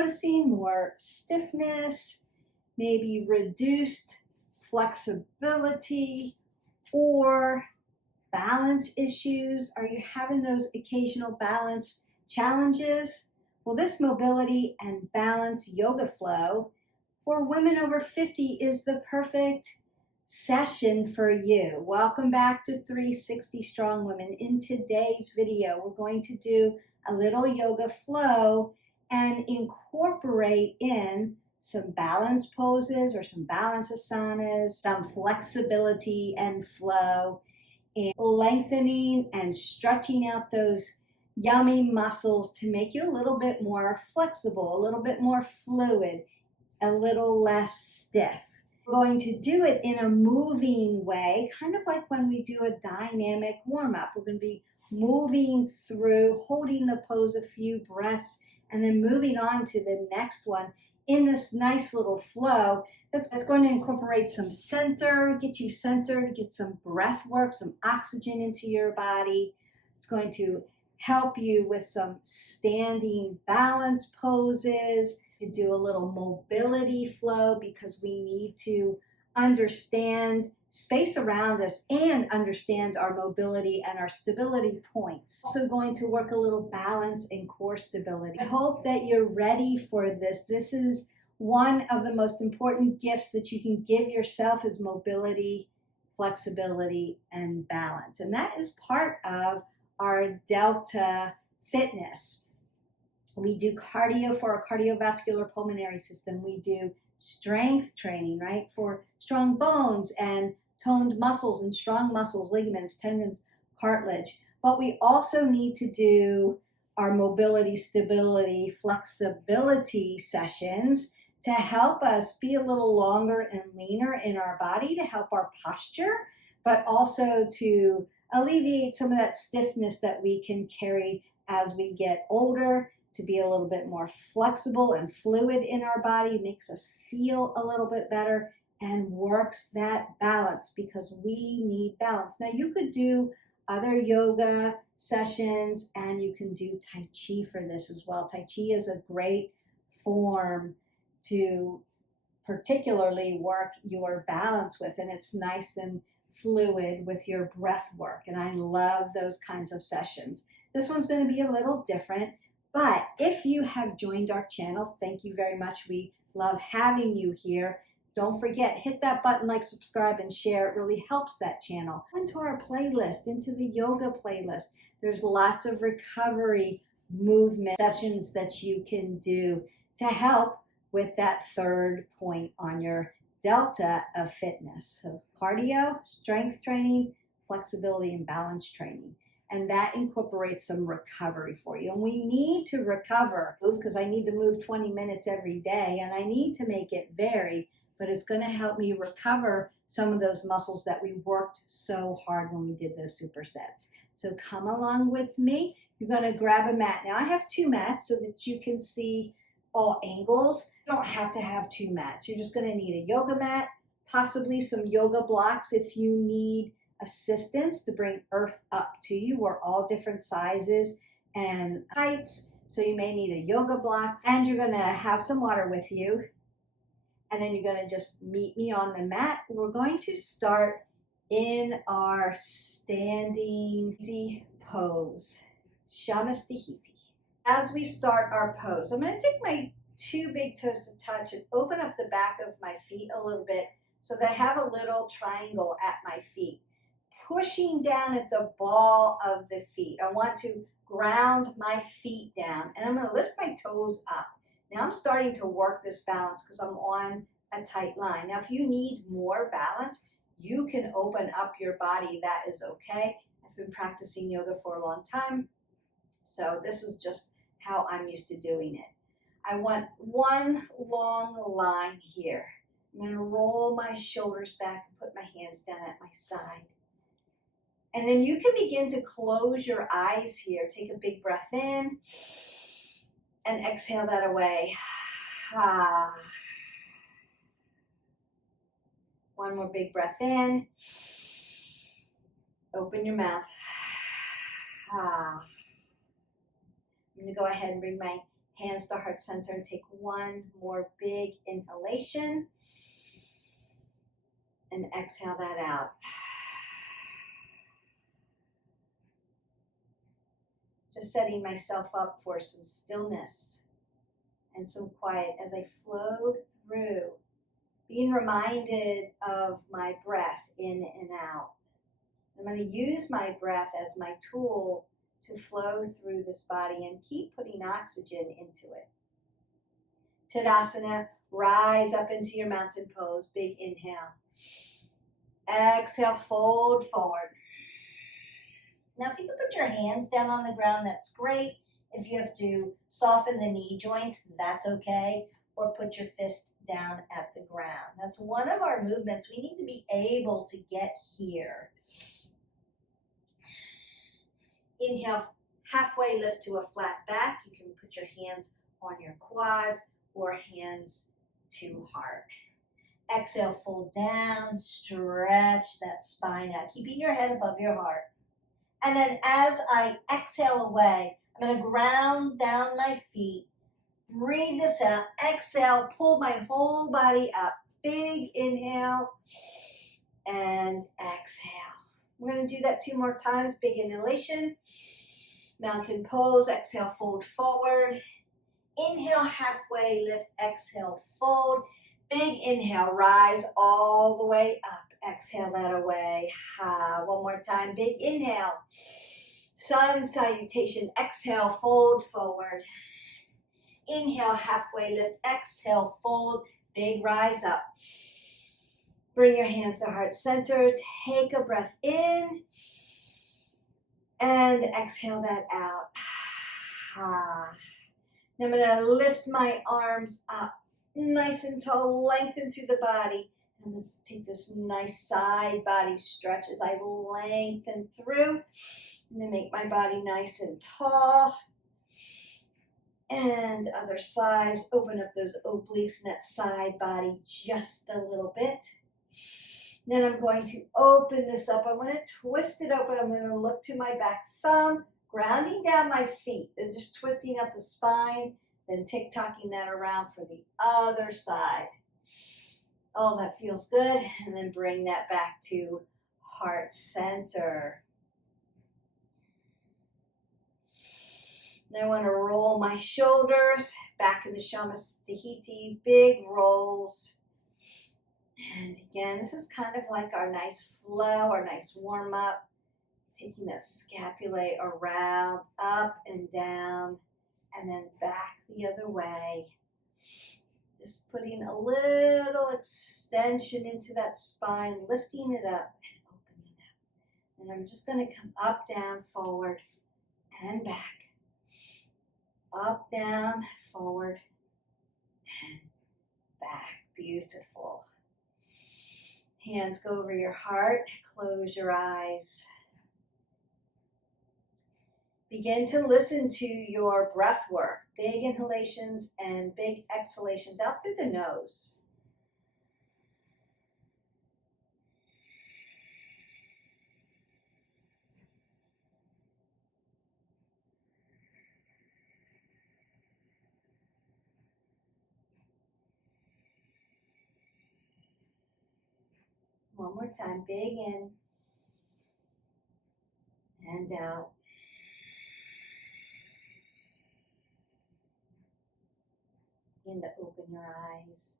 noticing more stiffness, maybe reduced flexibility, or balance issues? Are you having those occasional balance challenges? Well, this mobility and balance yoga flow for women over 50 is the perfect session for you. Welcome back to 360 Strong Women. In today's video, we're going to do a little yoga flow and incorporate in some balance poses or some balance asanas, some flexibility and flow, and lengthening and stretching out those yummy muscles to make you a little bit more flexible, a little bit more fluid, a little less stiff. We're going to do it in a moving way, kind of like when we do a dynamic warm-up. We're going to be moving through, holding the pose a few breaths, and then moving on to the next one in this nice little flow that's going to incorporate some center, get you centered, get some breath work, some oxygen into your body. It's going to help you with some standing balance poses, to do a little mobility flow because we need to understand space around us and understand our mobility and our stability points. Also going to work a little balance and core stability. I hope that you're ready for this. This is one of the most important gifts that you can give yourself is mobility, flexibility, and balance. And that is part of our Delta fitness. We do cardio for our cardiovascular pulmonary system. We do strength training, right, for strong bones and toned muscles and strong muscles, ligaments, tendons, cartilage. But we also need to do our mobility, stability, flexibility sessions to help us be a little longer and leaner in our body, to help our posture, but also to alleviate some of that stiffness that we can carry as we get older, to be a little bit more flexible and fluid in our body, makes us feel a little bit better, and works that balance because we need balance. Now, you could do other yoga sessions and you can do Tai Chi for this as well. Tai Chi is a great form to particularly work your balance with, and it's nice and fluid with your breath work, and I love those kinds of sessions. This one's going to be a little different, but if you have joined our channel, thank you very much. We love having you here. Don't forget, hit that button, like, subscribe, and share. It really helps that channel. Into our playlist, into the yoga playlist. There's lots of recovery movement sessions that you can do to help with that third point on your Delta of fitness. So cardio, strength training, flexibility, and balance training. And that incorporates some recovery for you. And we need to recover, because I need to move 20 minutes every day, and I need to make it varied, but it's going to help me recover some of those muscles that we worked so hard when we did those supersets. So come along with me. You're going to grab a mat. Now I have 2 mats so that you can see all angles. You don't have to have 2 mats. You're just going to need a yoga mat, possibly some yoga blocks if you need assistance to bring earth up to you. We're all different sizes and heights, so you may need a yoga block, and you're going to have some water with you, and then you're going to just meet me on the mat. We're going to start in our standing easy pose, Shamastihiti. As we start our pose, I'm going to take my 2 big toes to touch and open up the back of my feet a little bit so that I have a little triangle at my feet, pushing down at the ball of the feet. I want to ground my feet down, and I'm going to lift my toes up. Now I'm starting to work this balance because I'm on a tight line. Now, if you need more balance, you can open up your body. That is okay. I've been practicing yoga for a long time, so this is just how I'm used to doing it. I want one long line here. I'm going to roll my shoulders back and put my hands down at my side. And then you can begin to close your eyes here. Take a big breath in and exhale that away. One more big breath in. Open your mouth. I'm going to go ahead and bring my hands to heart center, and take one more big inhalation. And exhale that out. Just setting myself up for some stillness and some quiet as I flow through, being reminded of my breath in and out. I'm going to use my breath as my tool to flow through this body and keep putting oxygen into it. Tadasana, rise up into your mountain pose. Big inhale. Exhale, fold forward. Now, if you can put your hands down on the ground, that's great. If you have to soften the knee joints, that's okay. Or put your fist down at the ground. That's one of our movements. We need to be able to get here. Inhale, halfway lift to a flat back. You can put your hands on your quads or hands to heart. Exhale, fold down, stretch that spine out, keeping your head above your heart. And then as I exhale away, I'm going to ground down my feet. Breathe this out. Exhale, pull my whole body up. Big inhale and exhale. We're going to do that 2 more times. Big inhalation. Mountain pose. Exhale, fold forward. Inhale, halfway lift. Exhale, fold. Big inhale, rise all the way up. Exhale that away. One more time. Big inhale. Sun salutation. Exhale, fold forward. Inhale, halfway lift. Exhale, fold. Big rise up. Bring your hands to heart center. Take a breath in. And exhale that out. Now I'm going to lift my arms up. Nice and tall. Lengthen through the body. And let's take this nice side body stretch as I lengthen through. And then make my body nice and tall. And other sides, open up those obliques and that side body just a little bit. Then I'm going to open this up. I'm going to twist it open. I'm going to look to my back thumb, grounding down my feet, and just twisting up the spine, then tick-tocking that around for the other side. Oh, that feels good. And then bring that back to heart center. Then I want to roll my shoulders back into Shamastihiti, big rolls. And again, this is kind of like our nice flow, our nice warm up. Taking the scapulae around, up and down, and then back the other way. Just putting a little extension into that spine, lifting it up and opening up. And I'm just going to come up, down, forward, and back. Up, down, forward, and back. Beautiful. Hands go over your heart. Close your eyes. Begin to listen to your breath work. Big inhalations and big exhalations out through the nose. One more time, big in and out. Begin to open your eyes.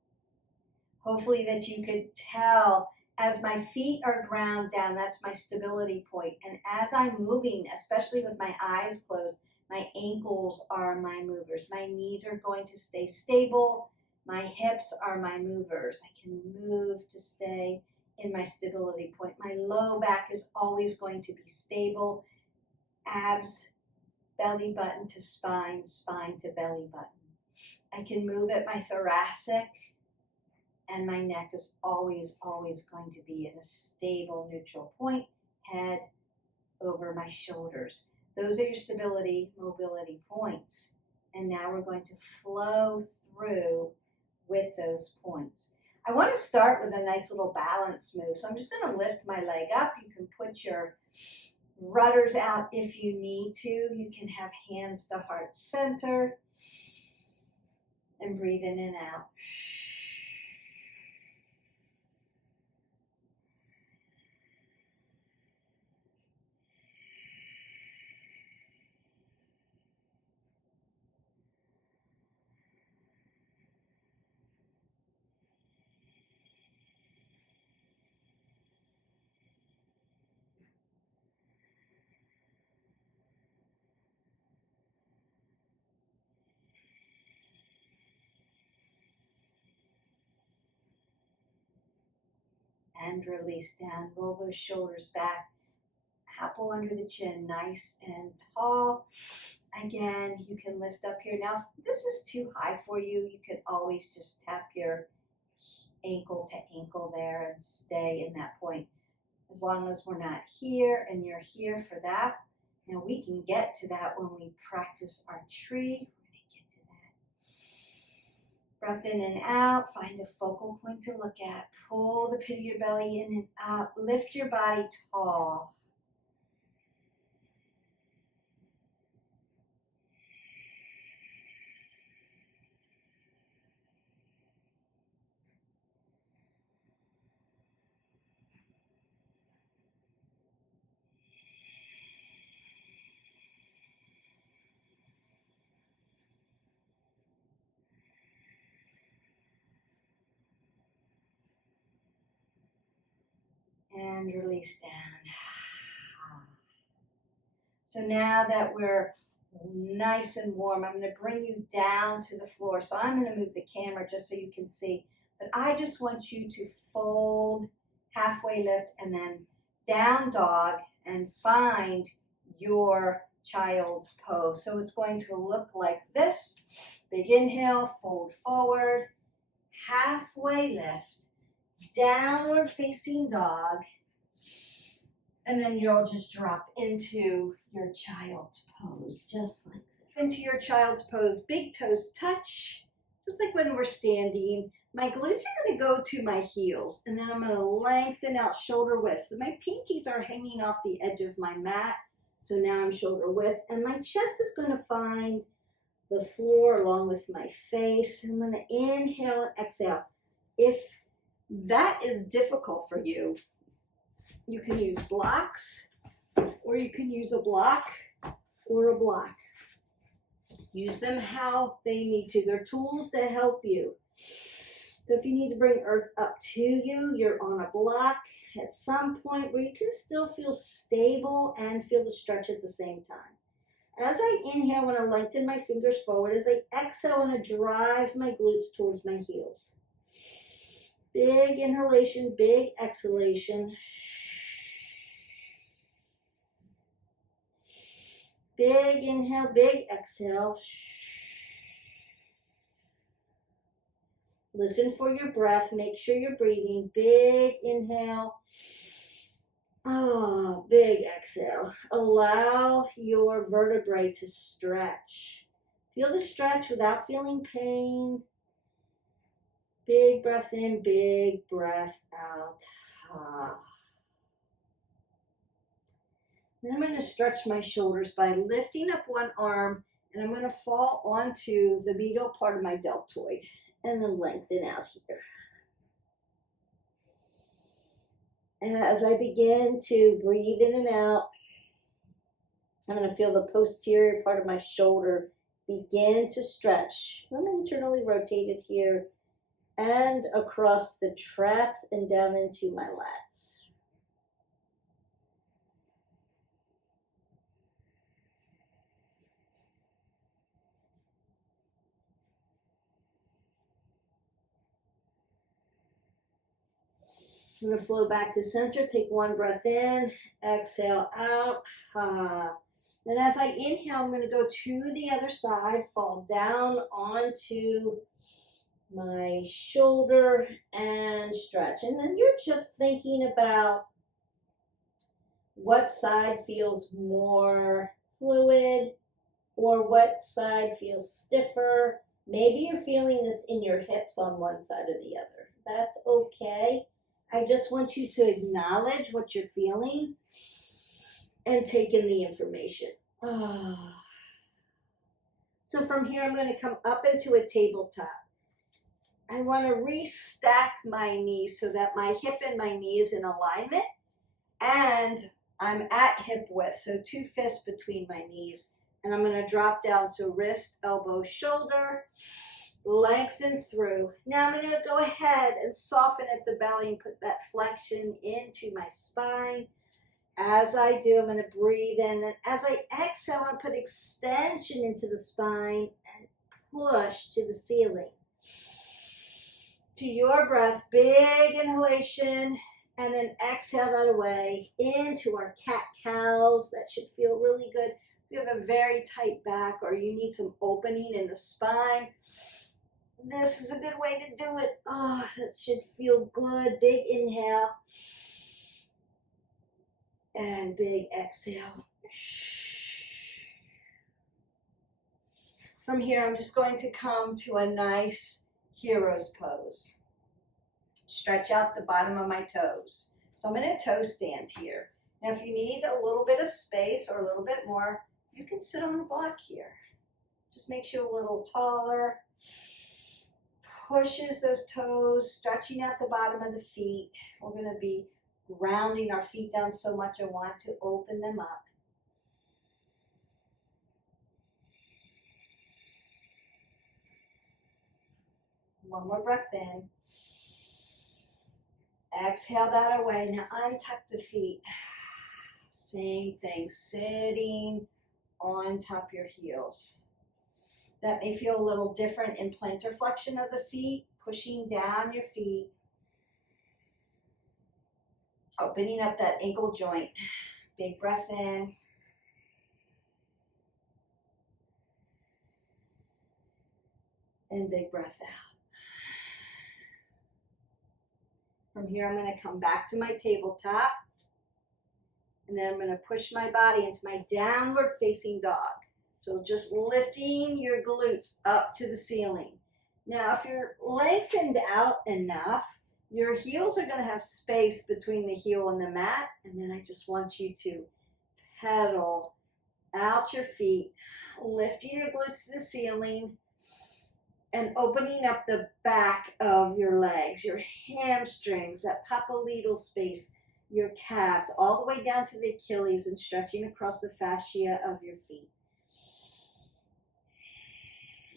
Hopefully that you could tell as my feet are ground down, that's my stability point. And as I'm moving, especially with my eyes closed, my ankles are my movers. My knees are going to stay stable. My hips are my movers. I can move to stay in my stability point. My low back is always going to be stable. Abs, belly button to spine, spine to belly button. I can move at my thoracic, and my neck is always, always going to be in a stable neutral point. Head over my shoulders. Those are your stability, mobility points. And now we're going to flow through with those points. I want to start with a nice little balance move. So I'm just going to lift my leg up. You can put your rudders out if you need to. You can have hands to heart center. And breathe in and out. And release down. Roll those shoulders back. Apple under the chin, nice and tall. Again, you can lift up here. Now, if this is too high for you, you can always just tap your ankle to ankle there and stay in that point. As long as we're not here and you're here for that. Now, we can get to that when we practice our tree. We're going to get to that. Breath in and out. Find a focal point to look at. Pull the pit of your belly in and up. Lift your body tall. And release down. So now that we're nice and warm, I'm going to bring you down to the floor. So I'm going to move the camera just so you can see. But I just want you to fold, halfway lift, and then down dog and find your child's pose. So it's going to look like this. Big inhale, fold forward, halfway lift, downward facing dog, and then you'll just drop into your child's pose, just like that. Into your child's pose, big toes touch, just like when we're standing. My glutes are going to go to my heels, and then I'm going to lengthen out shoulder width. So my pinkies are hanging off the edge of my mat, so now I'm shoulder width, and my chest is going to find the floor along with my face. I'm going to inhale and exhale. If that is difficult for you, you can use blocks, or you can use a block or a block. Use them how they need to. They're tools to help you. So if you need to bring earth up to you, you're on a block at some point where you can still feel stable and feel the stretch at the same time. As I inhale, I want to lengthen my fingers forward. As I exhale, I want to drive my glutes towards my heels. Big inhalation, big exhalation. Big inhale, big exhale. Listen for your breath. Make sure you're breathing. Big inhale. Oh, big exhale. Allow your vertebrae to stretch. Feel the stretch without feeling pain. Big breath in, big breath out. Then I'm going to stretch my shoulders by lifting up one arm, and I'm going to fall onto the medial part of my deltoid and then lengthen out here. And as I begin to breathe in and out, I'm going to feel the posterior part of my shoulder begin to stretch. I'm internally rotated here and across the traps and down into my lats. I'm going to flow back to center. Take one breath in, exhale out. Then as I inhale, I'm going to go to the other side, fall down onto my shoulder and stretch. And then you're just thinking about what side feels more fluid or what side feels stiffer. Maybe you're feeling this in your hips on one side or the other. That's okay. I just want you to acknowledge what you're feeling and take in the information. So from here, I'm going to come up into a tabletop. I want to restack my knees so that my hip and my knee is in alignment, and I'm at hip width, so 2 fists between my knees. And I'm going to drop down, so wrist, elbow, shoulder, lengthen through. Now I'm going to go ahead and soften at the belly and put that flexion into my spine. As I do, I'm going to breathe in. And as I exhale, I'm going to put extension into the spine and push to the ceiling. To your breath, big inhalation, and then exhale that away into our cat-cows. That should feel really good. If you have a very tight back or you need some opening in the spine, this is a good way to do it. Oh, that should feel good. Big inhale. And big exhale. From here, I'm just going to come to a nice hero's pose. Stretch out the bottom of my toes. So I'm in a toe stand here. Now, if you need a little bit of space or a little bit more, you can sit on a block here. Just makes you a little taller. Pushes those toes, stretching out the bottom of the feet. We're going to be grounding our feet down so much. I want to open them up. One more breath in. Exhale that away. Now untuck the feet. Same thing, sitting on top of your heels. That may feel a little different in plantar flexion of the feet, pushing down your feet. Opening up that ankle joint. Big breath in. And big breath out. From here, I'm going to come back to my tabletop. And then I'm going to push my body into my downward facing dog. So just lifting your glutes up to the ceiling. Now, if you're lengthened out enough, your heels are going to have space between the heel and the mat. And then I just want you to pedal out your feet, lifting your glutes to the ceiling, and opening up the back of your legs, your hamstrings, that papilledal space, your calves, all the way down to the Achilles and stretching across the fascia of your feet.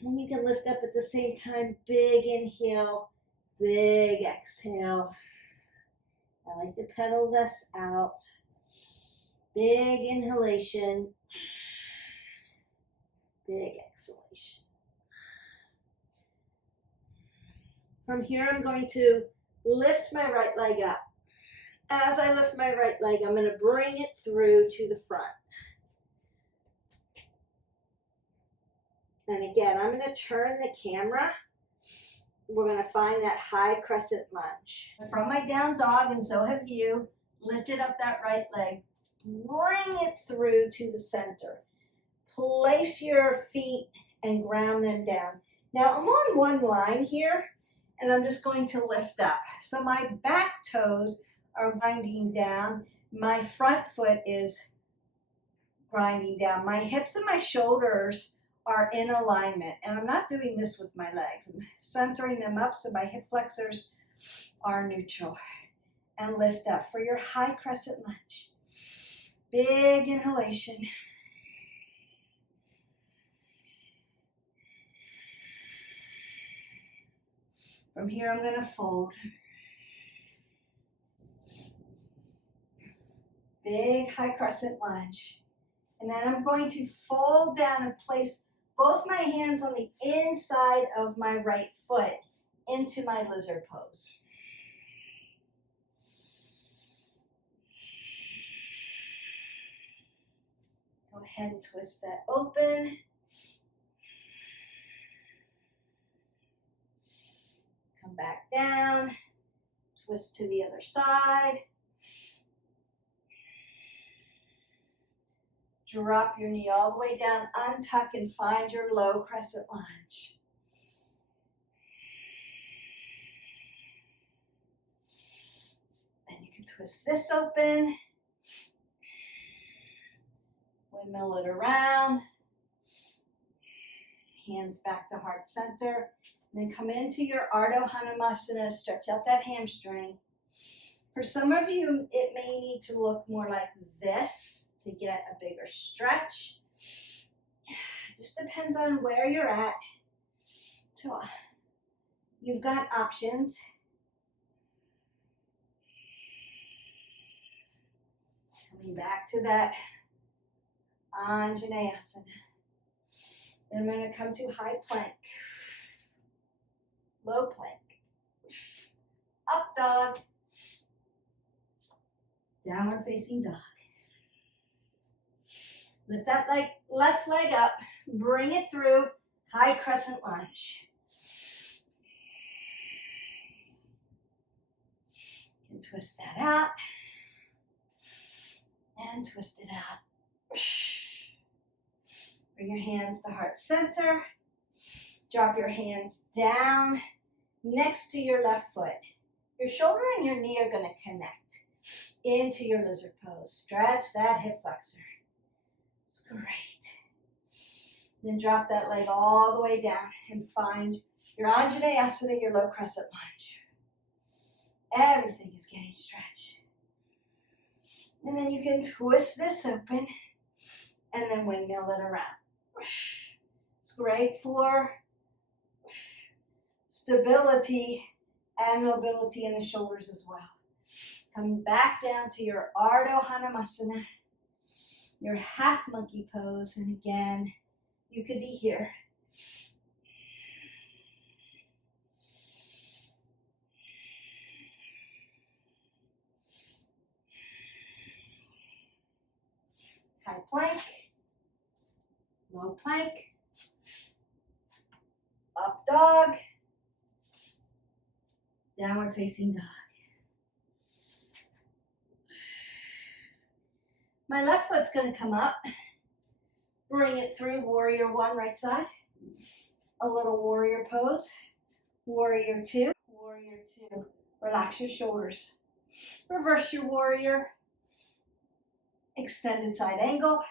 And you can lift up at the same time, big inhale, big exhale. I like to pedal this out. Big inhalation, big exhalation. From here, I'm going to lift my right leg up. As I lift my right leg, I'm going to bring it through to the front. And again, I'm going to turn the camera. We're going to find that high crescent lunge. From my down dog, and so have you, lifted up that right leg. Bring it through to the center. Place your feet and ground them down. Now, I'm on one line here, and I'm just going to lift up. So my back toes are grinding down. My front foot is grinding down. My hips and my shoulders are in alignment, and I'm not doing this with my legs. I'm centering them up so my hip flexors are neutral. And lift up for your high crescent lunge. Big inhalation. From here, I'm going to fold. Big high crescent lunge. And then I'm going to fold down and place both my hands on the inside of my right foot into my lizard pose. Go ahead and twist that open. Come back down. Twist to the other side. Drop your knee all the way down, untuck and find your low crescent lunge. Then you can twist this open. Windmill it around. Hands back to heart center. And then come into your Ardha Hanumasana. Stretch out that hamstring. For some of you, it may need to look more like this to get a bigger stretch. It just depends on where you're at. So you've got options. Coming back to that Anjaneyasana. Then I'm going to come to high plank, low plank, up dog, downward facing dog. Lift that left leg up, bring it through, high crescent lunge. You can twist that out and twist it out. Bring your hands to heart center. Drop your hands down next to your left foot. Your shoulder and your knee are going to connect into your lizard pose. Stretch that hip flexor. It's great. Then drop that leg all the way down and find your Anjaneyasana, your low crescent lunge. Everything is getting stretched. And then you can twist this open and then windmill it around. It's great for stability and mobility in the shoulders as well. Come back down to your Ardha Hanumasana, your half monkey pose. And again, you could be here. High plank, low plank, up dog, downward facing dog. My left foot's going to come up. Bring it through warrior one, right side. A little warrior pose. Warrior two. Warrior two. Relax your shoulders. Reverse your warrior. Extended side angle.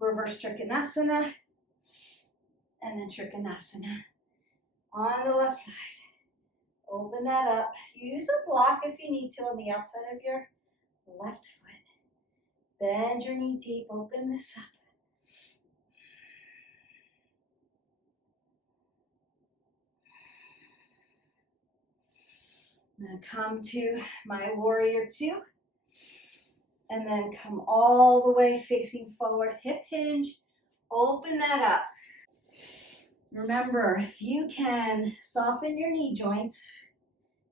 Reverse Trikonasana. And then Trikonasana on the left side. Open that up. Use a block if you need to on the outside of your left foot. Bend your knee deep. Open this up. I'm going to come to my warrior two. And then come all the way facing forward. Hip hinge. Open that up. Remember, if you can soften your knee joints,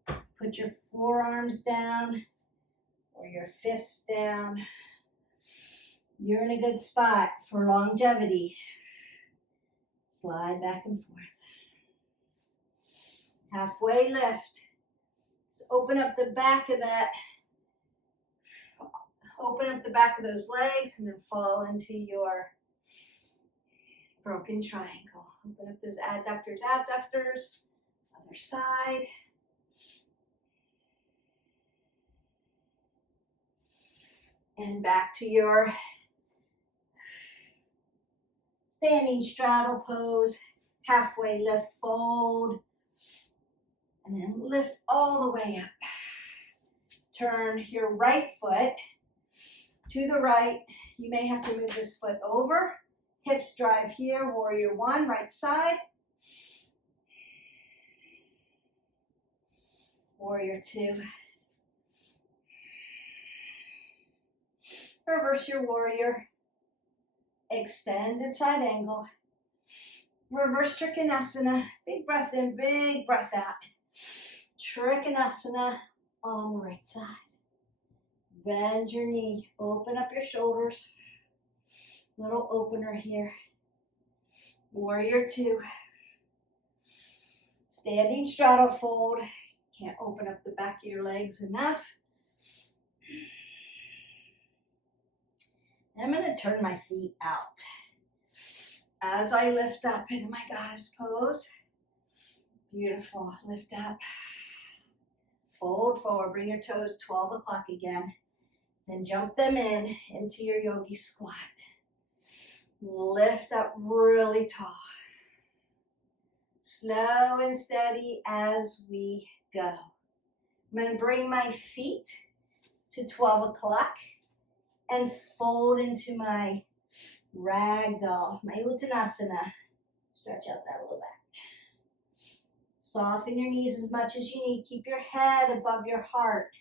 put your forearms down or your fists down, you're in a good spot for longevity. Slide back and forth. Halfway lift. So open up the back of that. Open up the back of those legs and then fall into your broken triangle. Open up those adductors, abductors. Other side. And back to your standing straddle pose. Halfway lift, fold. And then lift all the way up. Turn your right foot to the right. You may have to move this foot over. Hips drive here, warrior one, right side. Warrior two. Reverse your warrior. Extended side angle. Reverse Trikonasana. Big breath in, big breath out. Trikonasana on the right side. Bend your knee. Open up your shoulders. Little opener here. Warrior two. Standing straddle fold. Can't open up the back of your legs enough. I'm going to turn my feet out as I lift up into my goddess pose. Beautiful. Lift up. Fold forward. Bring your toes 12 o'clock again. Then jump them in into your yogi squat. Lift up really tall. Slow and steady as we go. I'm going to bring my feet to 12 o'clock and fold into my ragdoll, my uttanasana. Stretch out that low back. Soften your knees as much as you need. Keep your head above your heart.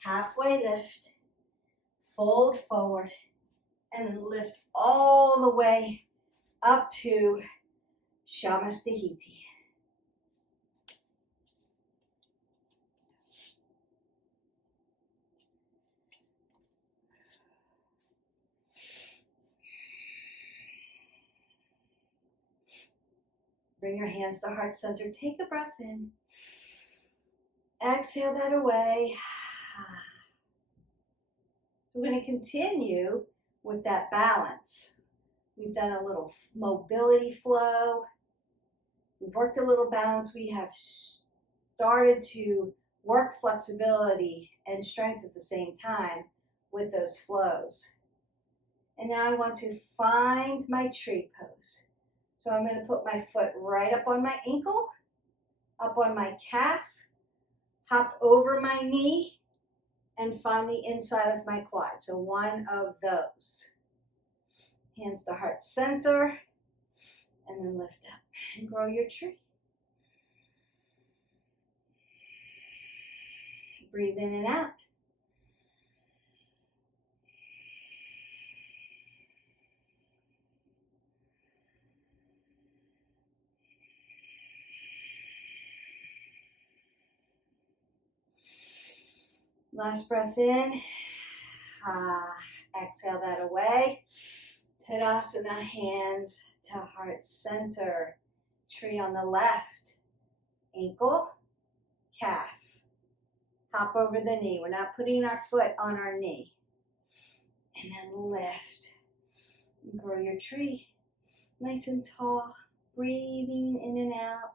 Halfway lift, fold forward, and then lift all the way up to Shamastahiti. Bring your hands to heart center. Take a breath in. Exhale that away. We're going to continue with that balance. We've done a little mobility flow. We've worked a little balance. We have started to work flexibility and strength at the same time with those flows. And now I want to find my tree pose. So I'm going to put my foot right up on my ankle, up on my calf, hop over my knee, and find the inside of my quad. So one of those. Hands to heart center, and then lift up and grow your tree. Breathe in and out. Last breath in. Exhale that away. Tadasana, hands to heart center. Tree on the left. Ankle, calf. Hop over the knee. We're not putting our foot on our knee. And then lift. And grow your tree. Nice and tall. Breathing in and out.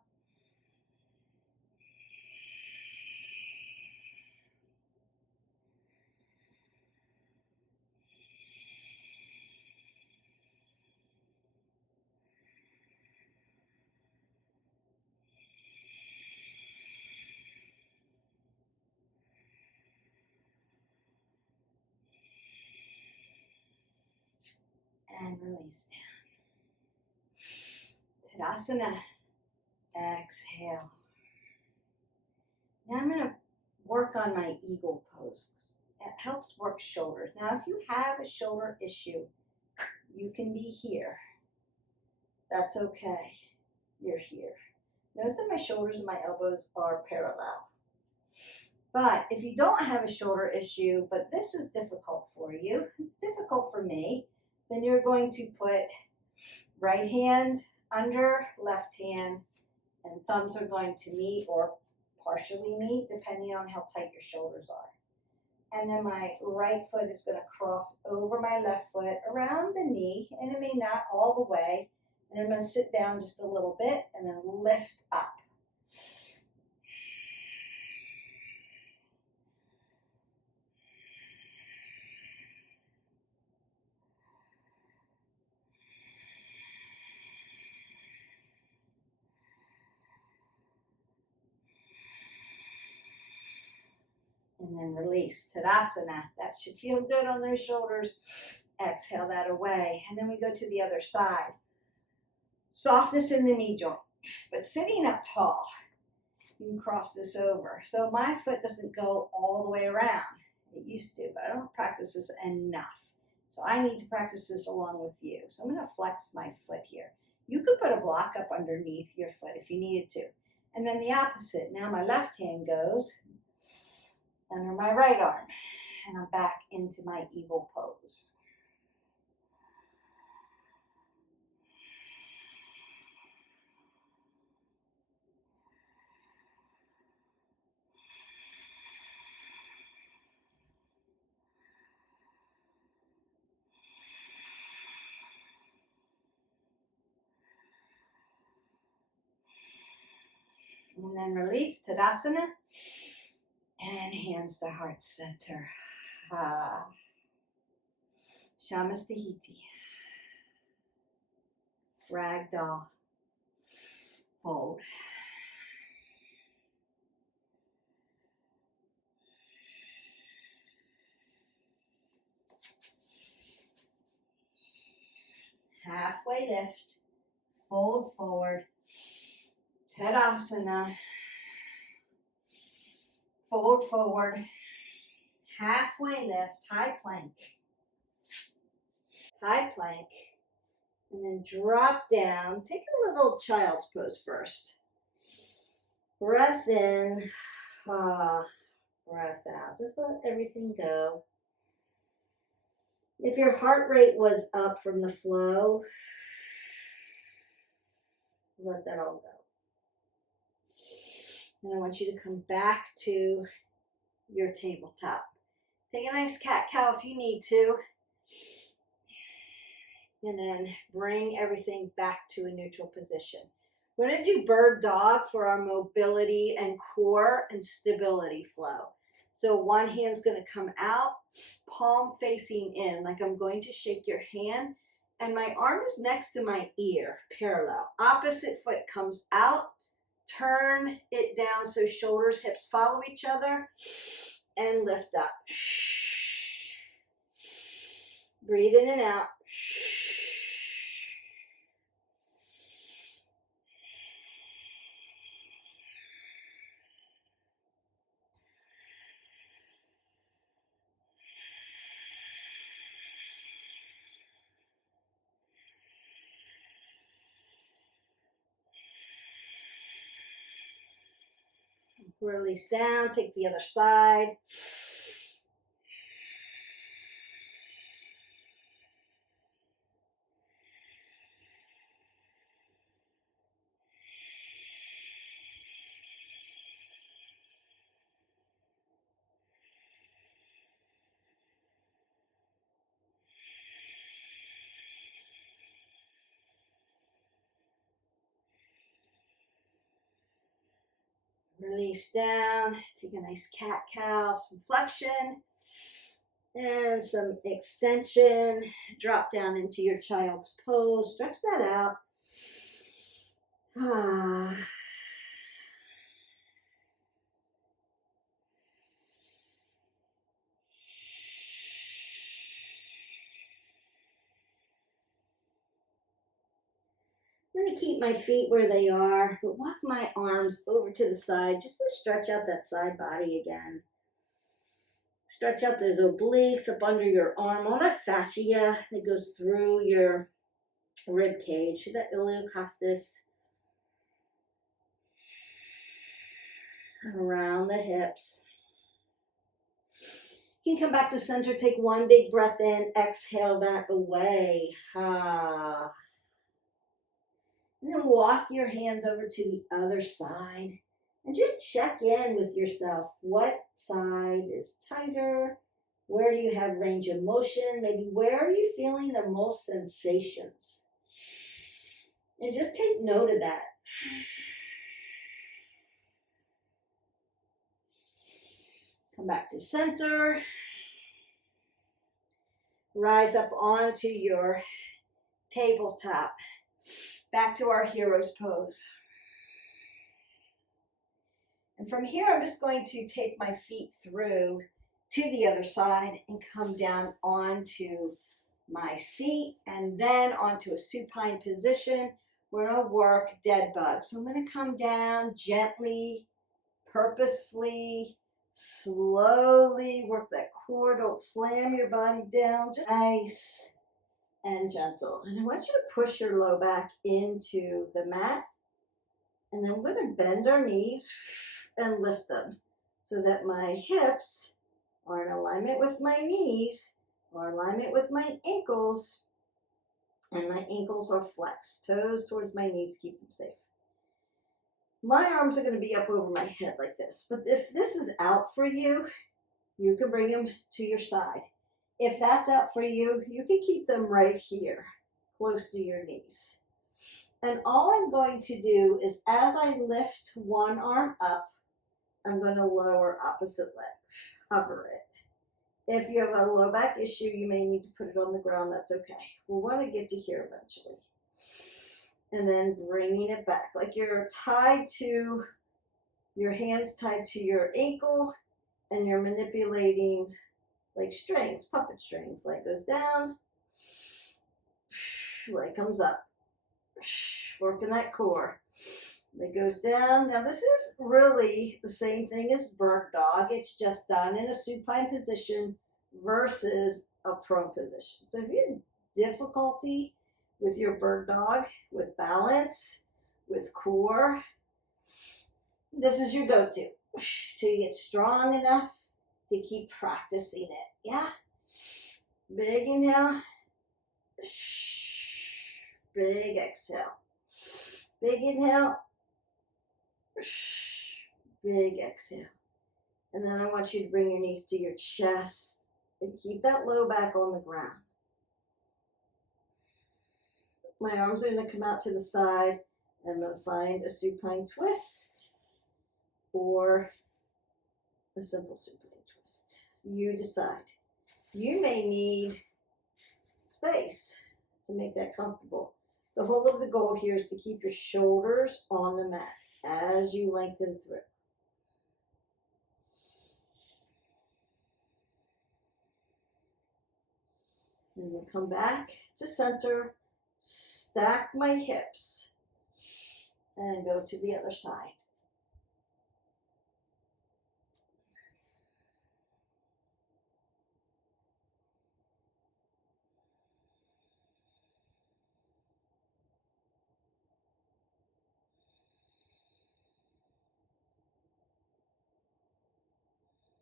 And release down. Tadasana. Exhale. Now I'm going to work on my eagle pose. It helps work shoulders. Now if you have a shoulder issue, you can be here. That's okay. You're here. Notice that my shoulders and my elbows are parallel. But if you don't have a shoulder issue, but this is difficult for you, it's difficult for me, then you're going to put right hand under left hand, and thumbs are going to meet or partially meet depending on how tight your shoulders are. And then my right foot is going to cross over my left foot around the knee, and it may not all the way. And I'm going to sit down just a little bit and then lift up. And then release, Tadasana. That should feel good on those shoulders. Exhale that away. And then we go to the other side. Softness in the knee joint, but sitting up tall. You can cross this over. So my foot doesn't go all the way around. It used to, but I don't practice this enough. So I need to practice this along with you. So I'm going to flex my foot here. You could put a block up underneath your foot if you needed to. And then the opposite. Now my left hand goes under my right arm. And I'm back into my eagle pose. And then release, Tadasana. And hands to heart center. Shamastahiti. Ragdoll. Fold. Halfway lift. Fold forward. Tadasana. Fold forward. Halfway lift. High plank. High plank. And then drop down. Take a little child's pose first. Breath in. Breath out. Just let everything go. If your heart rate was up from the flow, let that all go. And I want you to come back to your tabletop. Take a nice cat-cow if you need to. And then bring everything back to a neutral position. We're going to do bird dog for our mobility and core and stability flow. So one hand's going to come out, palm facing in, like I'm going to shake your hand. And my arm is next to my ear, parallel. Opposite foot comes out. Turn it down so shoulders, hips follow each other. And lift up. Breathe in and out. Release down, take the other side. Release down, take a nice cat-cow, some flexion and some extension. Drop down into your child's pose, stretch that out. I'm going to keep my feet where they are, but walk my arms over to the side just to stretch out that side body again. Stretch out those obliques up under your arm, all that fascia that goes through your rib cage, that iliocostus, around the hips. You can come back to center, take one big breath in, exhale that away. And then walk your hands over to the other side and just check in with yourself. What side is tighter? Where do you have range of motion? Maybe where are you feeling the most sensations? And just take note of that. Come back to center. Rise up onto your tabletop. Back to our hero's pose. And from here, I'm just going to take my feet through to the other side and come down onto my seat and then onto a supine position. We're going to work dead bug. So I'm going to come down gently, purposefully, slowly work that core. Don't slam your body down. Just nice and gentle. And I want you to push your low back into the mat. And then we're going to bend our knees and lift them so that my hips are in alignment with my knees or alignment with my ankles. And my ankles are flexed, toes towards my knees, keep them safe. My arms are going to be up over my head like this. But if this is out for you, you can bring them to your side. If that's out for you, you can keep them right here, close to your knees. And all I'm going to do is as I lift one arm up, I'm going to lower opposite leg, hover it. If you have a low back issue, you may need to put it on the ground. That's okay. We'll want to get to here eventually. And then bringing it back. Like you're tied to, your hands tied to your ankle, and you're manipulating like strings, puppet strings. Leg goes down, leg comes up. Working that core. Leg goes down. Now this is really the same thing as bird dog. It's just done in a supine position versus a prone position. So if you have difficulty with your bird dog, with balance, with core, this is your go-to till you get strong enough to keep practicing it. Yeah? Big inhale. Big exhale. Big inhale. Big exhale. And then I want you to bring your knees to your chest and keep that low back on the ground. My arms are going to come out to the side. I'm going to find a supine twist or a simple supine twist. You decide. You may need space to make that comfortable. The whole of the goal here is to keep your shoulders on the mat as you lengthen through. And we'll come back to center, stack my hips, and go to the other side.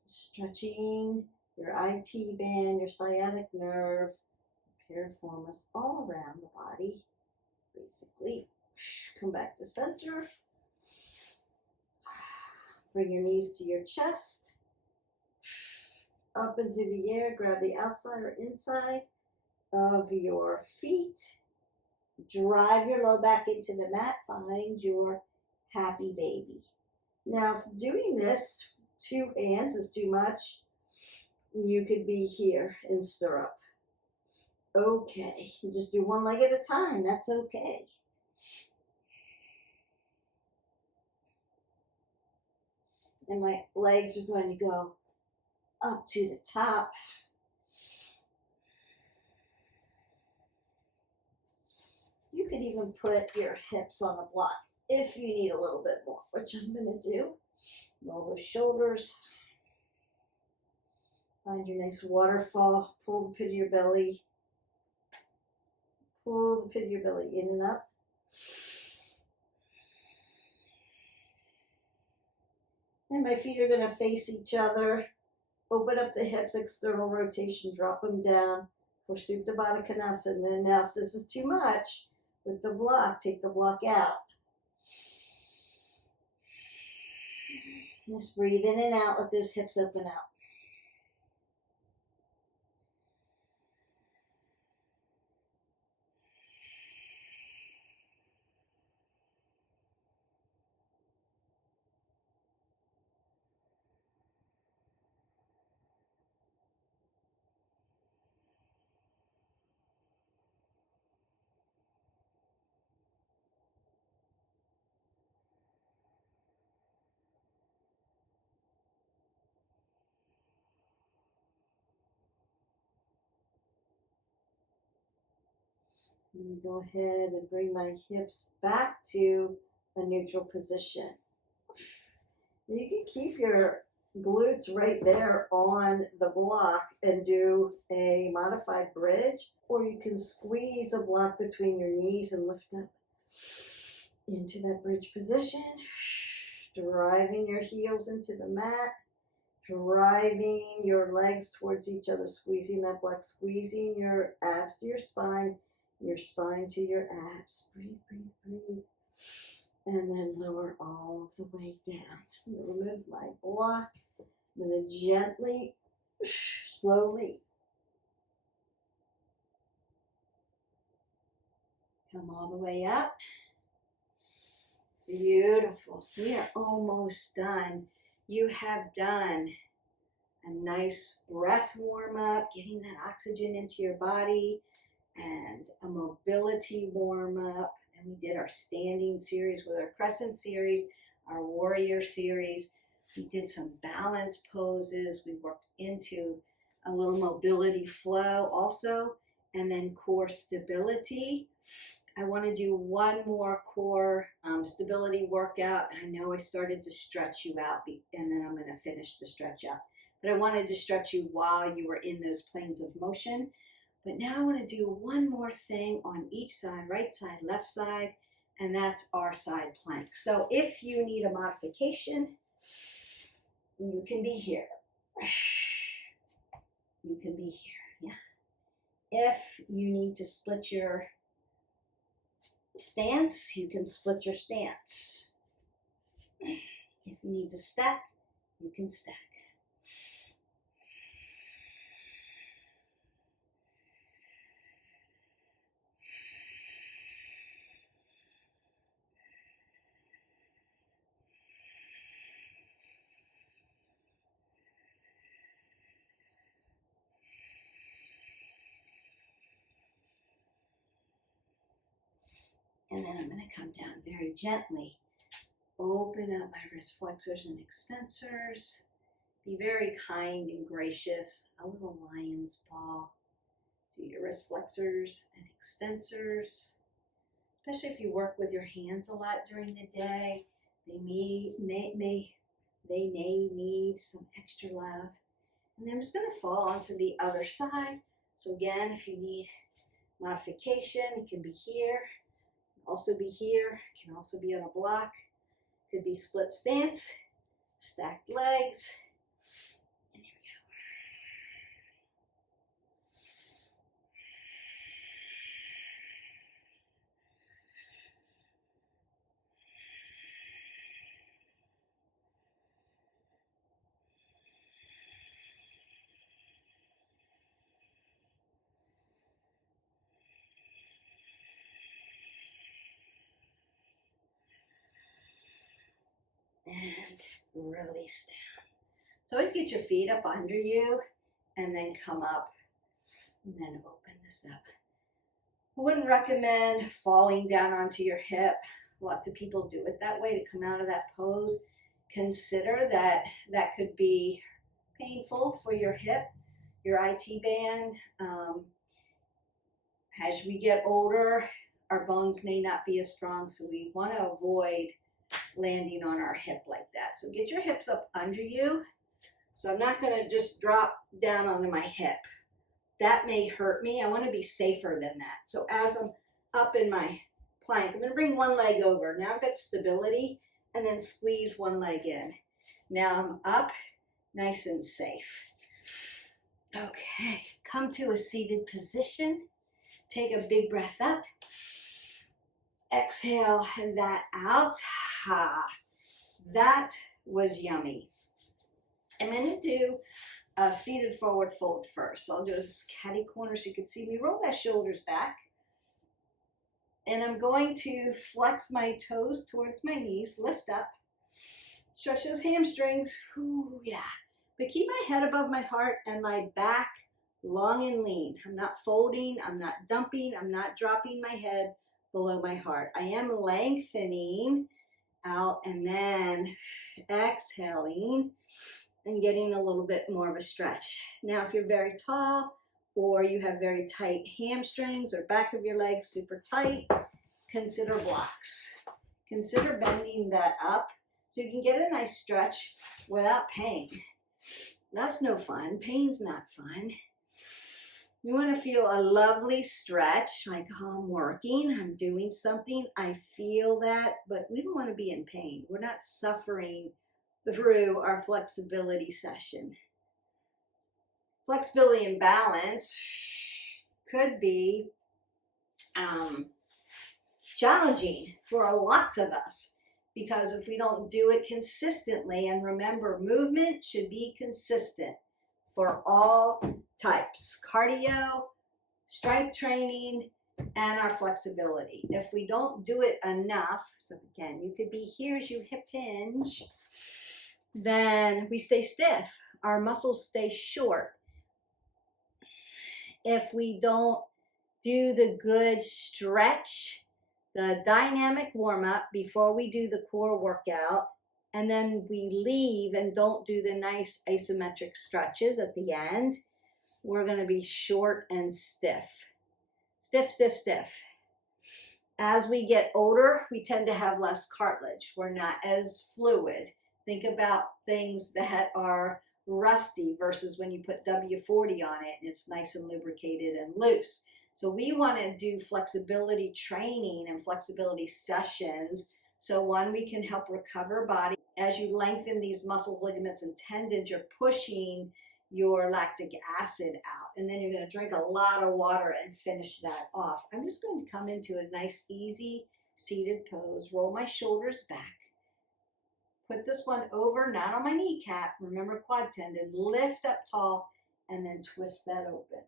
Stretching your IT band, your sciatic nerve, piriformis, all around the body, basically. Come back to center. Bring your knees to your chest. Up into the air, grab the outside or inside of your feet. Drive your low back into the mat. Find your happy baby. Now, if doing this, 2 hands is too much, you could be here in stirrup. Okay, you just do one leg at a time. That's okay. And my legs are going to go up to the top. You could even put your hips on a block if you need a little bit more, which I'm going to do. Roll those shoulders. Find your nice waterfall. Pull the pit of your belly. Pull the pit of your belly in and up. And my feet are going to face each other. Open up the hips, external rotation, drop them down for Supta Baddha Konasana. And now if this is too much with the block, take the block out. Just breathe in and out, let those hips open out. And go ahead and bring my hips back to a neutral position. You can keep your glutes right there on the block and do a modified bridge, or you can squeeze a block between your knees and lift up into that bridge position, driving your heels into the mat, driving your legs towards each other, squeezing that block, squeezing your abs to your spine to your abs. Breathe, breathe, breathe. And then lower all the way down. I'm going to remove my block. I'm going to gently, slowly come all the way up. Beautiful. We are almost done. You have done a nice breath warm up, getting that oxygen into your body, and a mobility warm up. And we did our standing series with our crescent series, our warrior series. We did some balance poses. We worked into a little mobility flow also, and then core stability. I want to do one more core stability workout. I know I started to stretch you out, and then I'm going to finish the stretch out. But I wanted to stretch you while you were in those planes of motion. But now I want to do one more thing on each side, right side, left side, and that's our side plank. So if you need a modification, you can be here. You can be here, yeah. If you need to split your stance, you can split your stance. If you need to stack, you can stack. And then I'm going to come down very gently. Open up my wrist flexors and extensors. Be very kind and gracious. A little lion's paw. Do your wrist flexors and extensors. Especially if you work with your hands a lot during the day. They may need some extra love. And then I'm just going to fall onto the other side. So again, if you need modification, it can be here. Also be here, can also be on a block, could be split stance, stacked legs, and here we go. And release down. So always get your feet up under you and then come up and then open this up. I wouldn't recommend falling down onto your hip. Lots of people do it that way to come out of that pose. Consider that that could be painful for your hip, your IT band. As we get older, our bones may not be as strong, so we want to avoid landing on our hip like that. So get your hips up under you. So I'm not going to just drop down onto my hip. That may hurt me. I want to be safer than that. So as I'm up in my plank, I'm going to bring one leg over. Now I've got stability, and then squeeze one leg in. Now I'm up, nice and safe. Okay, come to a seated position. Take a big breath up. Exhale that out. Ha, that was yummy. I'm going to do a seated forward fold first. So I'll do this catty corner so you can see me. Roll that shoulders back. And I'm going to flex my toes towards my knees, lift up, stretch those hamstrings. Ooh, yeah. But keep my head above my heart and my back long and lean. I'm not folding, I'm not dumping, I'm not dropping my head below my heart. I am lengthening out and then exhaling and getting a little bit more of a stretch. Now, if you're very tall or you have very tight hamstrings or back of your legs super tight, consider blocks. Consider bending that up so you can get a nice stretch without pain. That's no fun. Pain's not fun. You want to feel a lovely stretch, like, oh, I'm working, I'm doing something, I feel that, but we don't want to be in pain. We're not suffering through our flexibility session. Flexibility and balance could be challenging for lots of us because if we don't do it consistently, and remember, movement should be consistent for all types, cardio, strength training, and our flexibility. If we don't do it enough, so again, you could be here as you hip hinge, then we stay stiff our muscles stay short if we don't do the good stretch, the dynamic warm-up before we do the core workout, and then we leave and don't do the nice isometric stretches at the end. We're going to be short and stiff. Stiff, stiff, stiff. As we get older, we tend to have less cartilage. We're not as fluid. Think about things that are rusty versus when you put W40 on it and it's nice and lubricated and loose. So we want to do flexibility training and flexibility sessions. So one, we can help recover body. As you lengthen these muscles, ligaments, and tendons, you're pushing your lactic acid out, and then you're going to drink a lot of water and finish that off. I'm just going to come into a nice easy seated pose, roll my shoulders back, put this one over, not on my kneecap, remember quad tendon, lift up tall, and then twist that open.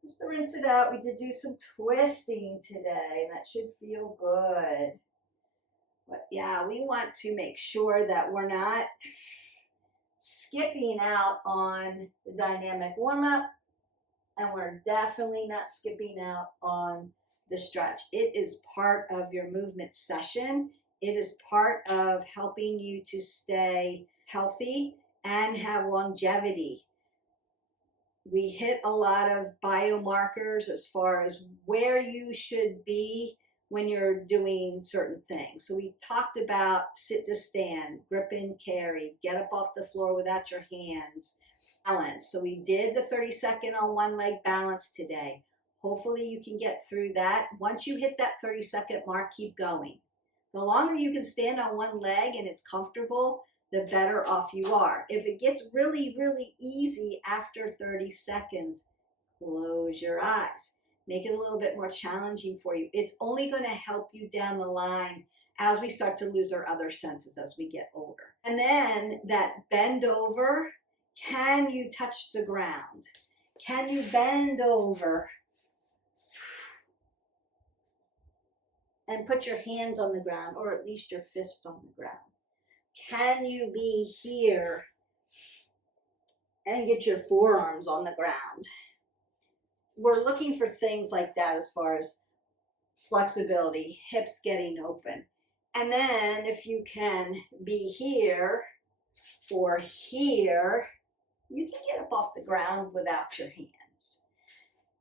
Just to rinse it out, we did do some twisting today, and that should feel good. But yeah, we want to make sure that we're not skipping out on the dynamic warm-up, and we're definitely not skipping out on the stretch. It is part of your movement session. It is part of helping you to stay healthy and have longevity. We hit a lot of biomarkers as far as where you should be when you're doing certain things. So we talked about sit to stand, grip and carry, get up off the floor without your hands, balance. So we did the 30-second on one leg balance today. Hopefully you can get through that. Once you hit that 30-second mark, keep going. The longer you can stand on one leg and it's comfortable, the better off you are. If it gets really, really easy after 30 seconds, close your eyes. Make it a little bit more challenging for you. It's only going to help you down the line as we start to lose our other senses as we get older. And then that bend over, can you touch the ground? Can you bend over and put your hands on the ground, or at least your fist on the ground? Can you be here and get your forearms on the ground? We're looking for things like that as far as flexibility, hips getting open. And then if you can be here or here, you can get up off the ground without your hands.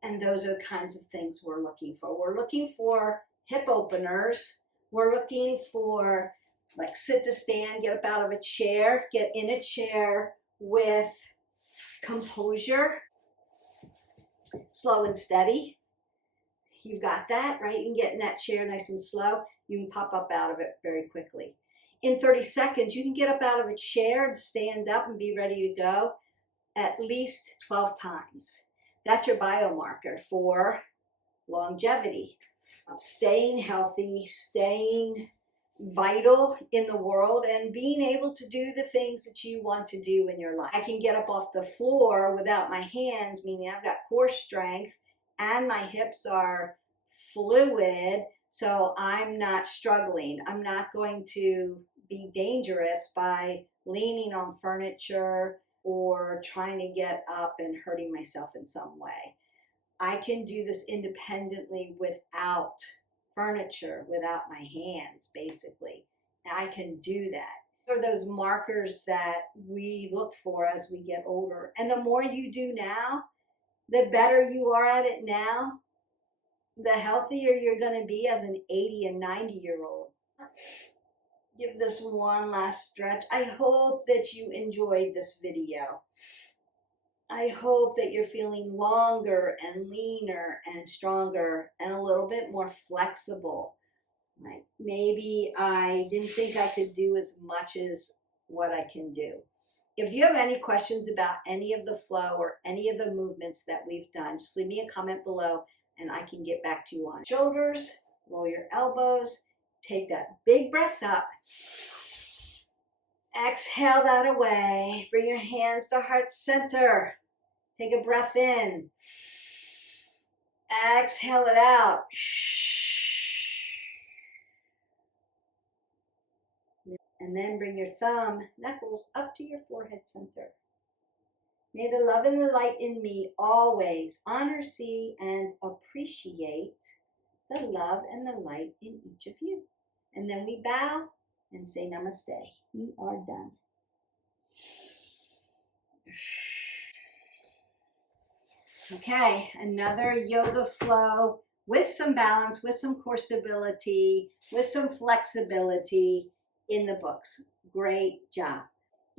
And those are the kinds of things we're looking for. We're looking for hip openers. We're looking for like sit to stand, get up out of a chair, get in a chair with composure, slow and steady. You've got that, right? You can get in that chair nice and slow. You can pop up out of it very quickly. In 30 seconds, you can get up out of a chair and stand up and be ready to go at least 12 times. That's your biomarker for longevity. Staying healthy, staying vital in the world, and being able to do the things that you want to do in your life. I can get up off the floor without my hands, meaning I've got core strength and my hips are fluid, so I'm not struggling. I'm not going to be dangerous by leaning on furniture or trying to get up and hurting myself in some way. I can do this independently without furniture, without my hands, basically. I can do that. Those are those markers that we look for as we get older. And the more you do now, the better you are at it now, the healthier you're going to be as an 80 and 90-year-old. Give this one last stretch. I hope that you enjoyed this video. I hope that you're feeling longer and leaner and stronger and a little bit more flexible. Right? Maybe I didn't think I could do as much as what I can do. If you have any questions about any of the flow or any of the movements that we've done, just leave me a comment below and I can get back to you on shoulders. Roll your elbows. Take that big breath up. Exhale that away. Bring your hands to heart center. Take a breath in. Exhale it out. And then bring your thumb knuckles up to your forehead center. May the love and the light in me always honor, see, and appreciate the love and the light in each of you. And then we bow and say namaste. We are done. Okay, another yoga flow with some balance, with some core stability, with some flexibility in the books. Great job.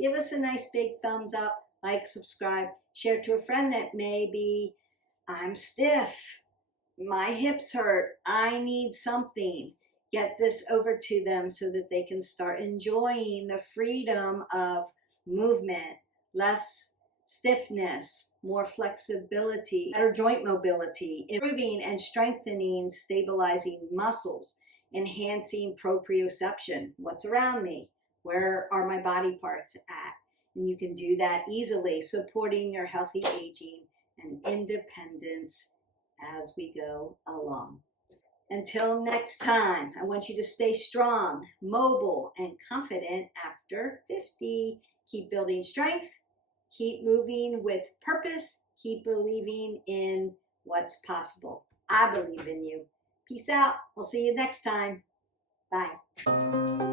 Give us a nice big thumbs up, like, subscribe, share to a friend that may be, I'm stiff, my hips hurt, I need something. Get this over to them so that they can start enjoying the freedom of movement, less stiffness, more flexibility, better joint mobility, improving and strengthening, stabilizing muscles, enhancing proprioception. What's around me? Where are my body parts at? And you can do that easily, supporting your healthy aging and independence as we go along. Until next time, I want you to stay strong, mobile, and confident after 50. Keep building strength, keep moving with purpose, keep believing in what's possible. I believe in you. Peace out. We'll see you next time. Bye.